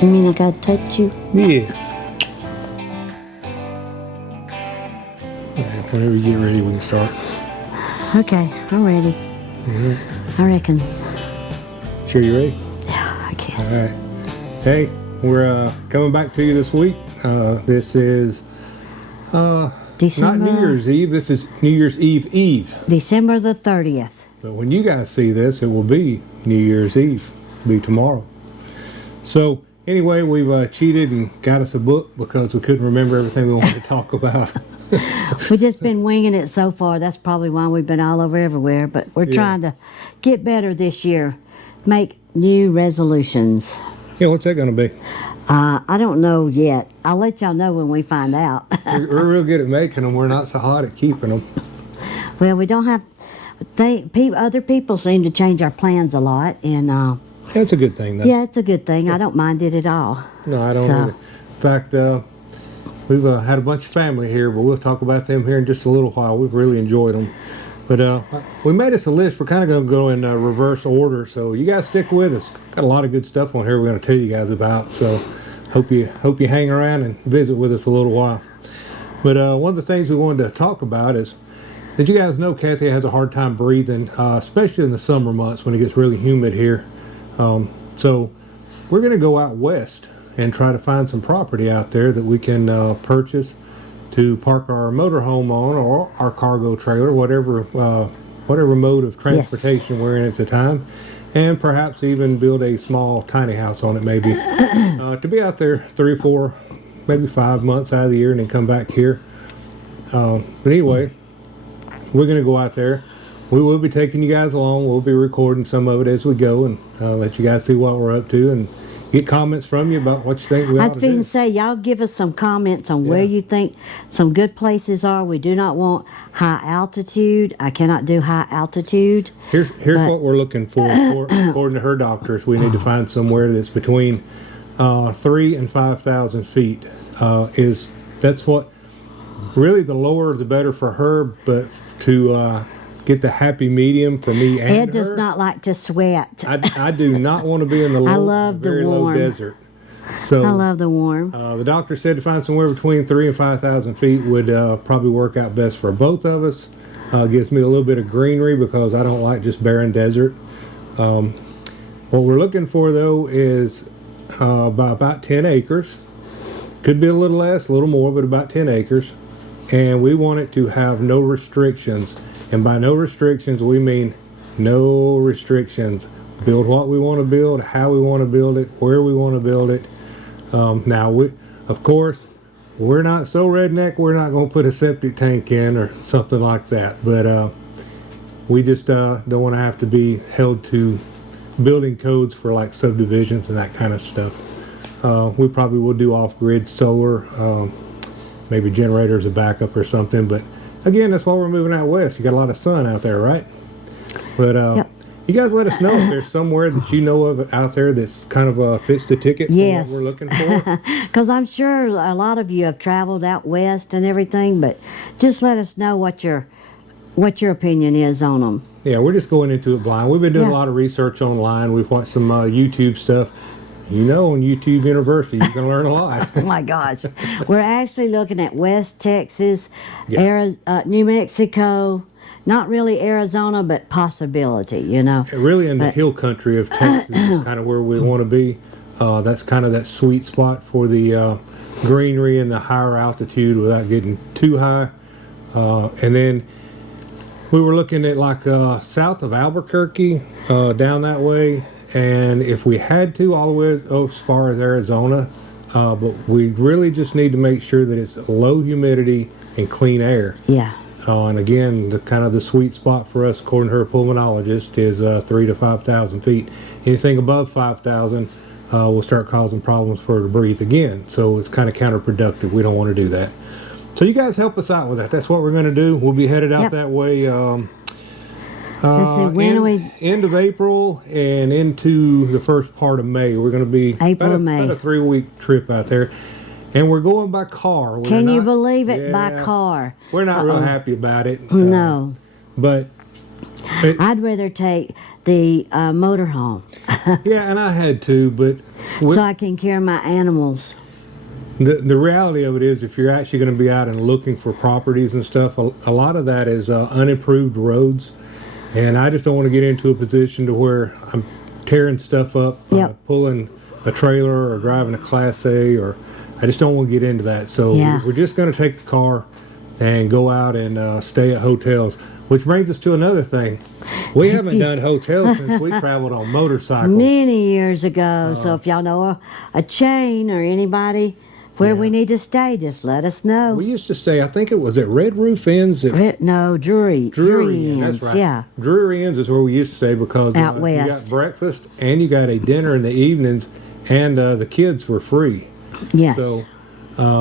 You mean I gotta touch you? Yeah. And whenever you get ready, we can start. Okay, I'm ready. I reckon. Sure you ready? Yeah, I guess. All right. Hey, we're coming back to you this week. This is December, not New Year's Eve. This is New Year's Eve. December the 30th. But when you guys see this, it will be New Year's Eve. It'll be tomorrow. So anyway, we've cheated and got us a book because we couldn't remember everything we wanted to talk about. We've just been winging it so far. That's probably why we've been all over everywhere. But we're trying to get better this year. Make new resolutions. Yeah, what's that going to be? I don't know yet. I'll let y'all know when we find out. We're real good at making them. We're not so hot at keeping them. Well, we don't have... other people seem to change our plans a lot. And That's a good thing, though. yeah, it's a good thing. I don't mind it at all. No, I don't either. In fact, we've had a bunch of family here, but we'll talk about them here in just a little while. We've really enjoyed them. But we made us a list. We're kind of going to go in reverse order, so you guys stick with us. Got a lot of good stuff on here we're going to tell you guys about, so hope you hang around and visit with us a little while. But one of the things we wanted to talk about is, did you guys know Kathy has a hard time breathing, especially in the summer months when it gets really humid here. So we're going to go out west and try to find some property out there that we can purchase to park our motorhome on, or our cargo trailer, whatever mode of transportation we're in at the time, and perhaps even build a small tiny house on it, maybe to be out there 3 or 4, maybe 5 months out of the year and then come back here. But anyway, we're going to go out there. We will be taking you guys along. We'll be recording some of it as we go and let you guys see what we're up to and get comments from you about what you think we ought to do. I was say, y'all give us some comments on where you think some good places are. We do not want high altitude. I cannot do high altitude. Here's what we're looking for. According to her doctors, we need to find somewhere that's between 3,000 and 5,000 feet. That's what really, the lower the better for her, but to get the happy medium for me and Ed does her, not like to sweat. I do not want to be in the very low desert. So I love the warm. The doctor said to find somewhere between 3,000 and 5,000 feet would probably work out best for both of us. Gives me a little bit of greenery because I don't like just barren desert. What we're looking for though is about 10 acres. Could be a little less, a little more, but about 10 acres. And we want it to have no restrictions. And by no restrictions, we mean no restrictions. Build what we want to build, how we want to build it, where we want to build it. Now, of course, we're not so redneck, we're not going to put a septic tank in or something like that. But we just don't want to have to be held to building codes for like subdivisions and that kind of stuff. We probably will do off-grid solar, maybe generators as a backup or something. But again, that's why we're moving out west. You got a lot of sun out there, right? But you guys let us know if there's somewhere that you know of out there that's kind of fits the ticket for what we're looking for. Because I'm sure a lot of you have traveled out west and everything, but just let us know what your opinion is on them. Yeah, we're just going into it blind. We've been doing a lot of research online. We've watched some YouTube stuff. You know, on YouTube University, you can learn a lot. Oh my gosh. We're actually looking at West Texas, New Mexico, not really Arizona, but possibility, you know. Really in the hill country of Texas is kind of where we want to be. That's kind of that sweet spot for the greenery and the higher altitude without getting too high. And then we were looking at like south of Albuquerque, down that way. And if we had to, all the way as far as Arizona, but we really just need to make sure that it's low humidity and clean air. Yeah. And again, the sweet spot for us, according to her pulmonologist, is 3,000 to 5,000 feet. Anything above 5,000 will start causing problems for her to breathe again. So it's kind of counterproductive. We don't want to do that. So you guys help us out with that. That's what we're going to do. We'll be headed out that way. End of April and into the first part of May. We're going to be about a 3-week trip out there. And we're going by car. Can you believe it? By car. We're not real happy about it. No. But I'd rather take the motorhome. Yeah, and I had to, but we- so I can care my animals. the reality of it is, if you're actually going to be out and looking for properties and stuff, a lot of that is unimproved roads, and I just don't want to get into a position to where I'm tearing stuff up, Yep. pulling a trailer or driving a Class A, or I just don't want to get into that. So Yeah. we're just going to take the car and go out and stay at hotels. Which brings us to another thing. We haven't done hotels since we traveled on motorcycles. Many years ago. So if y'all know a chain or anybody where we Yeah. need to stay, just let us know. We used to stay, I think it was at Red Roof Inns at No, Drury. Drury Inn, Inns, that's right. yeah. Drury Inns is where we used to stay because Out you got west. breakfast and you got a dinner in the evenings, and the kids were free. Yes. So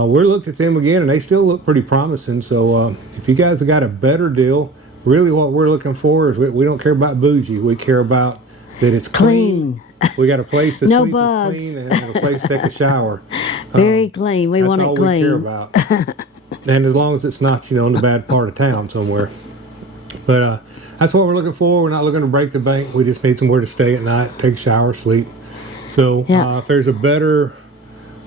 we're looked at them again, and they still look pretty promising. So if you guys have got a better deal, really what we're looking for is we don't care about bougie. We care about that it's clean. We got a place to No sleep bugs. that's clean and a place to take a shower. Very clean. We That's want all it clean. we care about. And as long as it's not, in the bad part of town somewhere. But that's what we're looking for. We're not looking to break the bank. We just need somewhere to stay at night, take a shower, sleep. So Yeah. if there's a better,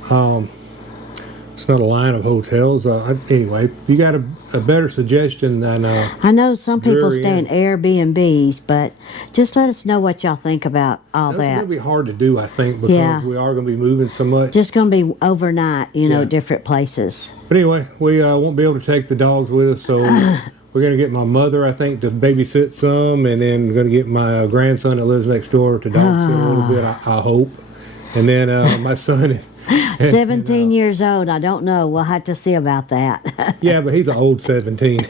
it's not a line of hotels. Anyway, you got a better suggestion than I know some people Drury stay in Airbnbs, but just let us know what y'all think about all that's going that. to be hard to do, I think, because Yeah. we are going to be moving so much. Just going to be overnight, Yeah. different places. But anyway, we won't be able to take the dogs with us, so we're going to get my mother, I think, to babysit some, and then going to get my grandson that lives next door to dog sit a little bit, I hope. And then my son. 17 years old. I don't know. We'll have to see about that. Yeah, but he's an old 17.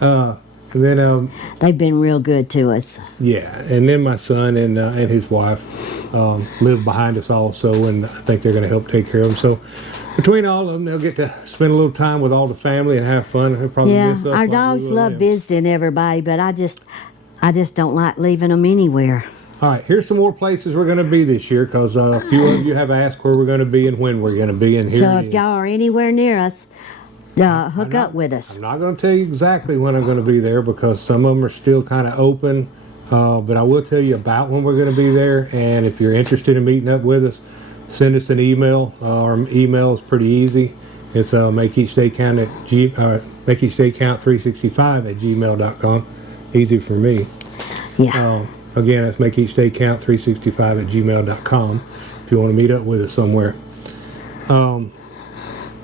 And then, They've been real good to us. yeah, and then my son and his wife live behind us also, and I think they're going to help take care of them. So between all of them, they'll get to spend a little time with all the family and have fun. They'll probably Yeah, miss us our like we dogs will love them. visiting everybody, but I just don't like leaving them anywhere. All right, here's some more places we're going to be this year, because a few of you have asked where we're going to be and when we're going to be, and here So it if is. y'all are anywhere near us, hook up with us. I'm not going to tell you exactly when I'm going to be there, because some of them are still kind of open, but I will tell you about when we're going to be there, and if you're interested in meeting up with us, send us an email. Our email is pretty easy. It's makeeachdaycount365@gmail.com. Easy for me. Yeah. Again, it's makeeachdaycount365@gmail.com if you want to meet up with us somewhere.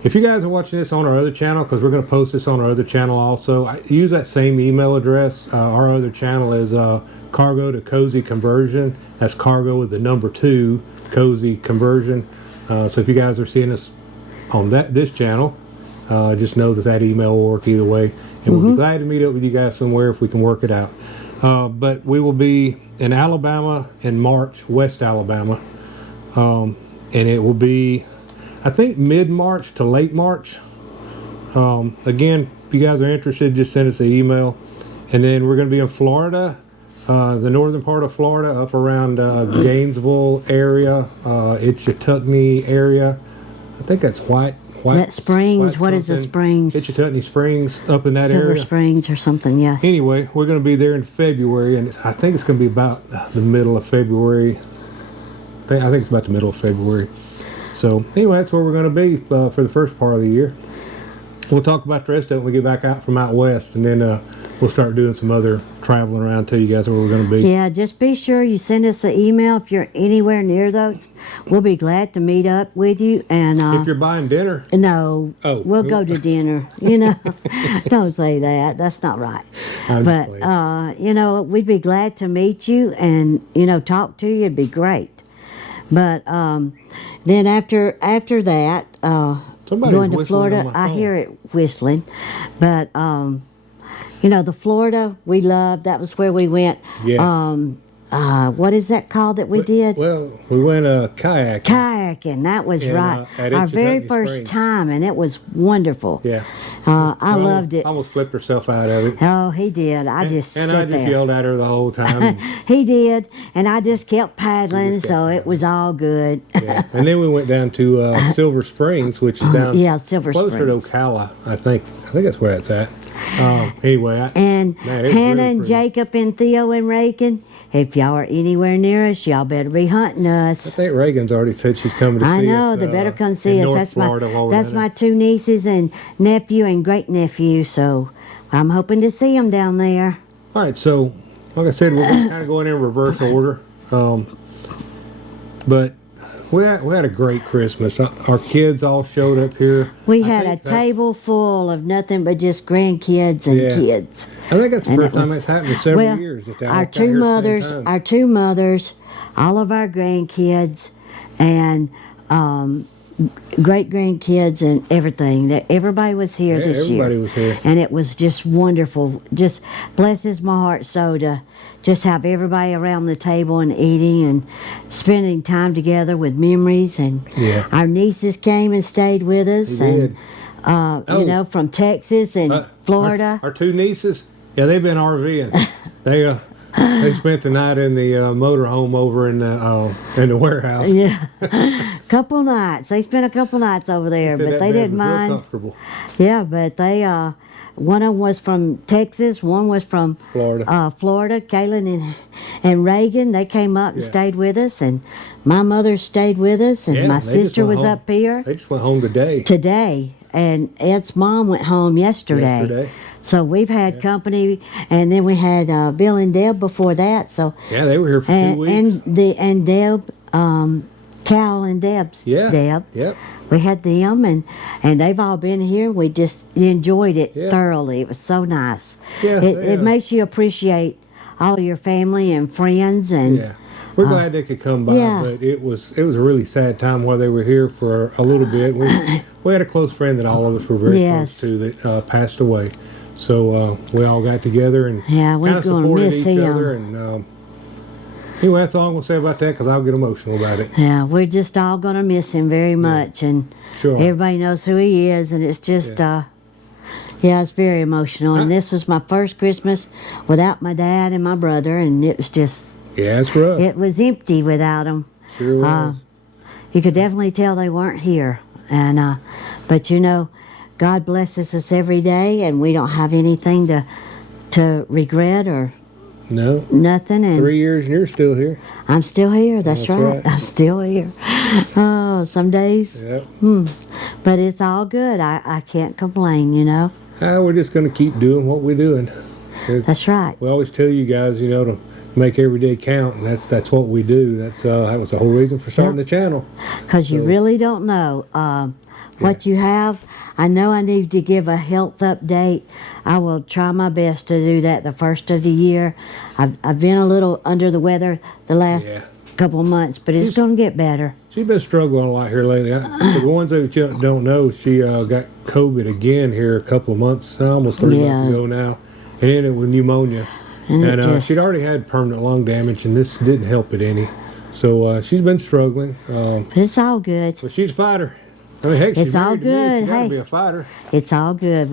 If you guys are watching this on our other channel, because we're going to post this on our other channel also, use that same email address. Our other channel is Cargo to Cozy Conversion. That's cargo with the number 2, Cozy Conversion. So if you guys are seeing us on this channel, just know that email will work either way. And we'll be glad to meet up with you guys somewhere if we can work it out. But we will be in Alabama in March, West Alabama. And it will be, I think, mid-March to late March. Again, if you guys are interested, just send us an email. And then we're going to be in Florida, the northern part of Florida, up around Gainesville area, Itchituckney area. I think that's White That Springs, what is the something. Springs? Itchituckney Springs, up in that Silver area. Springs or something, yes. Anyway, we're going to be there in February, and I think it's going to be about the middle of February. I think it's about the middle of February. So anyway, that's where we're going to be for the first part of the year. We'll talk about the rest of it when we get back out from out west, and then we'll start doing some other traveling around, tell you guys where we're going to be. Yeah, just be sure you send us an email if you're anywhere near those. We'll be glad to meet up with you. And If you're buying dinner, no, Oh. we'll go to dinner. Don't say that. That's not right. I'm just But playing. we'd be glad to meet you and talk to you. It'd be great. But then after that, Somebody's going to whistling Florida, on my I phone. hear it whistling. But the Florida we loved. That was where we went. Yeah. What is that called that we did? well, we went kayaking. Kayaking. That was And, right. at Our very Itchituckney first Springs. time, and it was wonderful. Yeah. I loved it. Almost flipped herself out of it. Oh, he did. I just and sat I just there. yelled at her the whole time. He did, and I just kept paddling, just kept so it was all good. Yeah. And then we went down to Silver Springs, which is down Yeah, Silver closer Springs. to Ocala, I think. I think that's where it's at. Anyway, And Man, it was Hannah really and pretty. Jacob and Theo and Reagan, if y'all are anywhere near us, y'all better be hunting I us. think Reagan's already said she's coming to see us. I know, they better come see in us. North That's Florida while we're that's down my two nieces and nephew and great nephew. So I'm hoping to see them down there. All right, so like I said, we're kind of going in reverse order. But we had a great Christmas. Our kids all showed up here. We I had a think table full of nothing but just grandkids and Yeah. kids. I think that's the And first it time was- that's happened in several well, years. That they all our got here two at the same mothers, time. our two mothers, all of our grandkids, and great grandkids and everything. That everybody was here Yeah, this year. everybody was here. And it was just wonderful. Just blesses my heart so to just have everybody around the table and eating and spending time together with memories. And Yeah. our nieces came and stayed with us. They did. And Oh. you know, from Texas and Florida. Our two nieces, yeah, they've been RVing. They spent the night in the motorhome over in the warehouse. Yeah, couple nights. They spent a couple nights over there, Said but that they bed didn't was real mind. comfortable. Yeah, but they one of them was from Texas, one was from Florida. Florida. Kaylin and Reagan, they came up and Yeah. stayed with us, and my mother stayed with us, and Yeah, my they just sister went was home. up here They just went home today. today, and Ed's mom went home yesterday. Yesterday. So we've had company, and then we had Bill and Deb before that. So Yeah, they were here for 2 weeks. and Deb, Cal and Deb's Yeah. Deb. Yep. We had them, and they've all been here. We just enjoyed it Yeah. thoroughly. It was so nice. Yeah, It makes you appreciate all your family and friends, and Yeah. We're glad they could come by, yeah. but it was a really sad time while they were here for a little bit. We had a close friend that all of us were very Yes. close to that passed away. So we all got together and Yeah, we're kind of gonna supported miss each him. other. And anyway, that's all I'm going to say about that because I'll get emotional about it. yeah, we're just all gonna miss him very much, and Sure. everybody knows who he is, and it's just yeah, it's very emotional. And this is my first Christmas without my dad and my brother, and it was just Yeah, it's rough. it was empty without them. Sure was. You could definitely tell they weren't here, and but you know, God blesses us every day, and we don't have anything to regret or No. nothing. And 3 years and you're still here. I'm still here. That's That's right. right. I'm still here. Oh, some days, Yep. but it's all good. I can't complain. You know, We're just going to keep doing what we're doing. that's right. We always tell you guys, to make every day count, and that's what we do. That was the whole reason for starting the channel. Because you really don't know what you have. I know I need to give a health update. I will try my best to do that the first of the year. I've been a little under the weather the last Yeah. couple of months, but it's going to get better. She's been struggling a lot here lately. For the ones that you don't know, she got COVID again here a couple of months, almost 3 months ago now, and ended with pneumonia. And it And just- she'd already had permanent lung damage, and this didn't help it any. So she's been struggling, But it's all good. but she's a fighter. I mean, heck, she's It's all married to me. good. She's got to Hey. be a fighter. It's all good.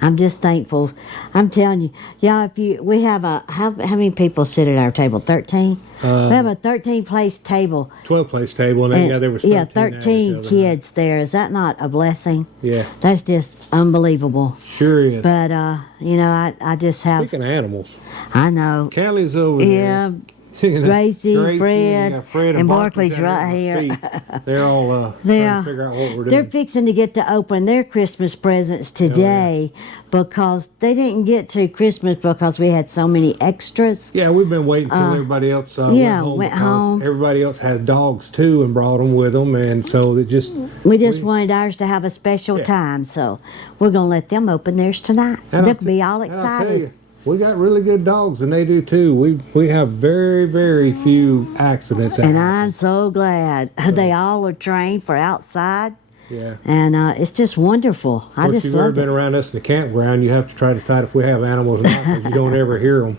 I'm just thankful. I'm telling you, y'all. We have how many people sit at our table? 13. We have a 13 place table. 12-place table, and then, there was 13 at it the 13 other night. kids there. Is that not a blessing? Yeah, That's just unbelievable. sure is. But I just have. Speaking of animals, I know. Callie's over Yeah, there. Gracie, you Fred, got Fred and Barkley's Barkley's right down here. at my feet. They're all They trying are. to figure out what we're They're doing. fixing to get to open their Christmas presents today because they didn't get to Christmas because we had so many extras. Yeah, we've been waiting till everybody else yeah, went went because home. everybody else has dogs too and brought them with them, and so they just We just wanted ours to have a special Yeah. time, so we're gonna let them open theirs tonight. and They'll I'll be all and I'll tell excited. you, we got really good dogs, and they do too. We have very, very few accidents. that And happen. I'm so glad they all are trained for outside, Yeah. and it's just wonderful. I Of course, just if you've ever love been it. around us in the campground, you have to try to decide if we have animals or not, because you don't ever hear them.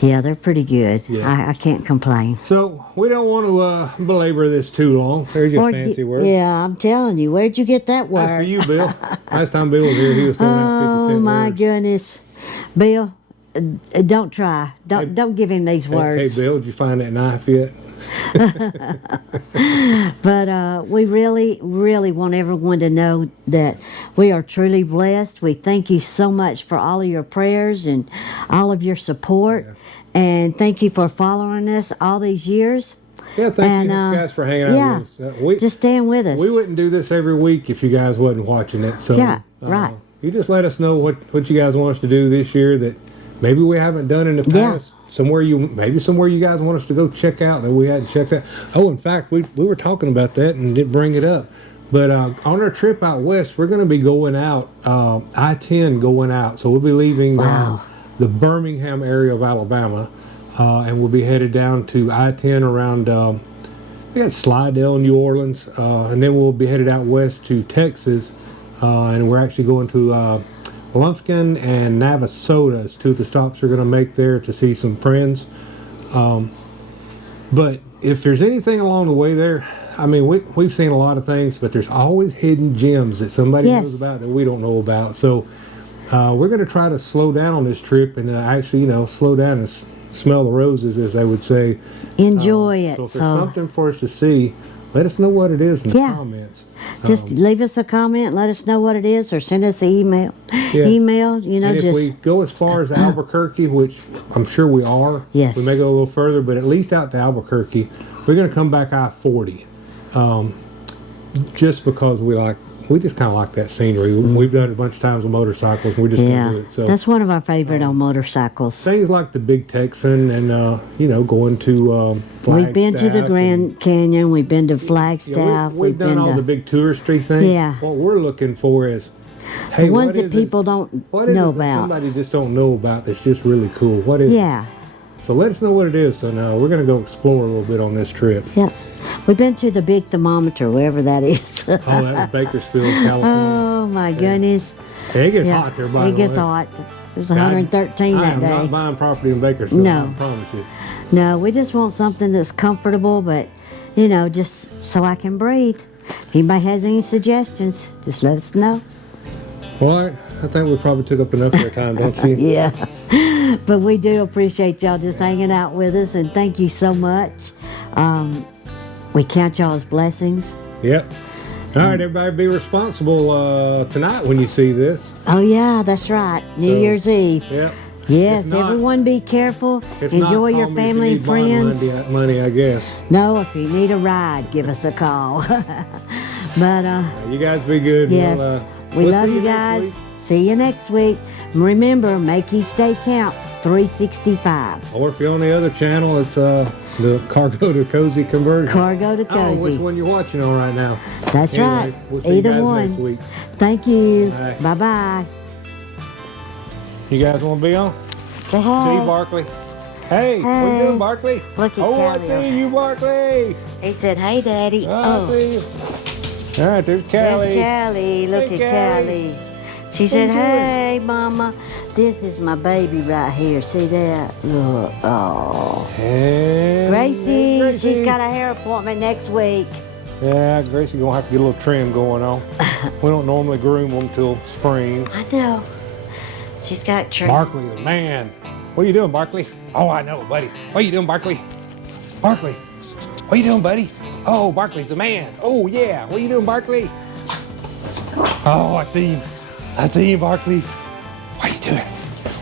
Yeah, they're pretty good. Yeah. I can't complain. So we don't want to belabor this too long. There's your Or fancy word. Yeah, I'm telling you. Where'd you get that word? That's for you, Bill. Last time Bill was here, he was throwing out 50 Oh cent my words. goodness, Bill, don't try. Don't give him these Hey, words. Bill, did you find that knife yet? But we really, really want everyone to know that we are truly blessed. We thank you so much for all of your prayers and all of your support. And thank you for following us all these years. Yeah, thank you guys for hanging out yeah, with us. just staying with us. We wouldn't do this every week if you guys wasn't watching it. So Yeah, right. You just let us know what you guys want us to do this year that maybe we haven't done in the Yeah. past. Somewhere you guys want us to go check out that we hadn't checked out. Oh, in fact, we were talking about that and didn't bring it up. But on our trip out west, we're going to be going out I-10 going out. So we'll be leaving Wow. the Birmingham area of Alabama, and we'll be headed down to I-10 around. We got Slidell, New Orleans, and then we'll be headed out west to Texas, and we're actually going to Lumpkin and Navasota is two of the stops we're going to make there to see some friends. But if there's anything along the way there, I mean, we've seen a lot of things, but there's always hidden gems that somebody Yes. knows about that we don't know about. So we're going to try to slow down on this trip and actually, slow down and smell the roses, as they would say. Enjoy it. So if So, there's something for us to see, let us know what it is in the Yeah. comments. just leave us a comment, let us know what it is, or send us an email. Yeah. Email, And if we go as far as Albuquerque, which I'm sure we are, Yes. we may go a little further, but at least out to Albuquerque, we're going to come back I-40, just because we just kind of like that scenery. We've done it a bunch of times with motorcycles, and we're just going to yeah, do it. So that's one of our favorite on motorcycles. things like the Big Texan and going to We've been to the Flagstaff Grand Canyon. We've been to and- Flagstaff. we've done been all to the big touristy things. Yeah. What we're looking for is, hey, the ones what that is people it, don't what is know it that about. somebody just don't know about that's just really cool? What is it? Yeah, So let us know what it is. So now we're going to go explore a little bit on this trip. yeah. We've been to the big thermometer, wherever that is. Oh, that was Bakersfield, California. Oh my goodness. Yeah, it gets Yeah, hot there, by the way. it gets hot. It was 113 I that am day. not buying property in Bakersfield. No. I promise you. No, we just want something that's comfortable, but just so I can breathe. If anybody has any suggestions, just let us know. Well, I think we probably took up enough of your time, don't you? Yeah. But we do appreciate y'all just hanging out with us, and thank you so much. We count y'all as blessings. Yep. All right, everybody, be responsible tonight when you see this. Oh yeah, that's right. New So, Year's Eve. Yep. Yes, If not- everyone be careful. If not, Enjoy your call me if you family need and bond friends. money, I guess. No, if you need a ride, give us a call. But You guys be good. yes, we we'll love see you next guys. week. See you next week. And remember, make each day count 365. Or if you're on the other channel, it's the Cargo to Cozy conversion. Cargo to I don't know which Cozy. one you're watching on right now. That's Anyway, right. We'll see Either you guys one. next week. Thank you. All right. Bye bye. You guys want to be on? Say See hi. Barkley. Hey, what you Hey. doing, Barkley? Look at Oh, I Callie. see you, Barkley. He said, "Hey, Daddy." I see you. All right, there's Callie. There's Callie. Look Hey, at Callie. Callie. She said, you doing? "Hey, Mama, this is my baby right here. See that? Look, oh." And Gracie, she's got a hair appointment next week. Yeah, Gracie gonna have to get a little trim going on. We don't normally groom them till spring. I know. She's got trim. Barkley, the man. What are you doing, Barkley? Oh, I know, buddy. What are you doing, Barkley? Barkley, what are you doing, buddy? Oh, Barkley's the man. Oh, yeah. What are you doing, Barkley? Oh, I see him. I see him, Barkley. What are you doing?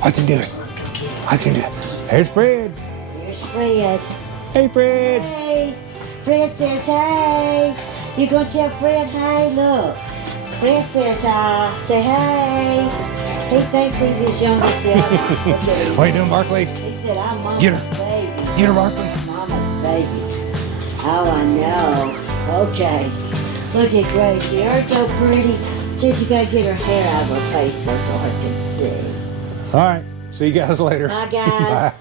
What's he doing? What's he doing? There's Fred. Here's Fred. Hey, Fred. Hey, Fred says, "Hey." You gonna tell Fred, "Hey, look." Fred says, "Say hey." He thinks he's his youngest the others. Look at him. What are you doing, Barkley? He said, "I'm Mama's Get her. baby." Get her, Barkley. Mama's baby. Oh, I know. Okay. Look at Gracie. Her so pretty. Said you gotta get her hair out of her face so I can see. All right. See you guys later. Bye, guys. Bye.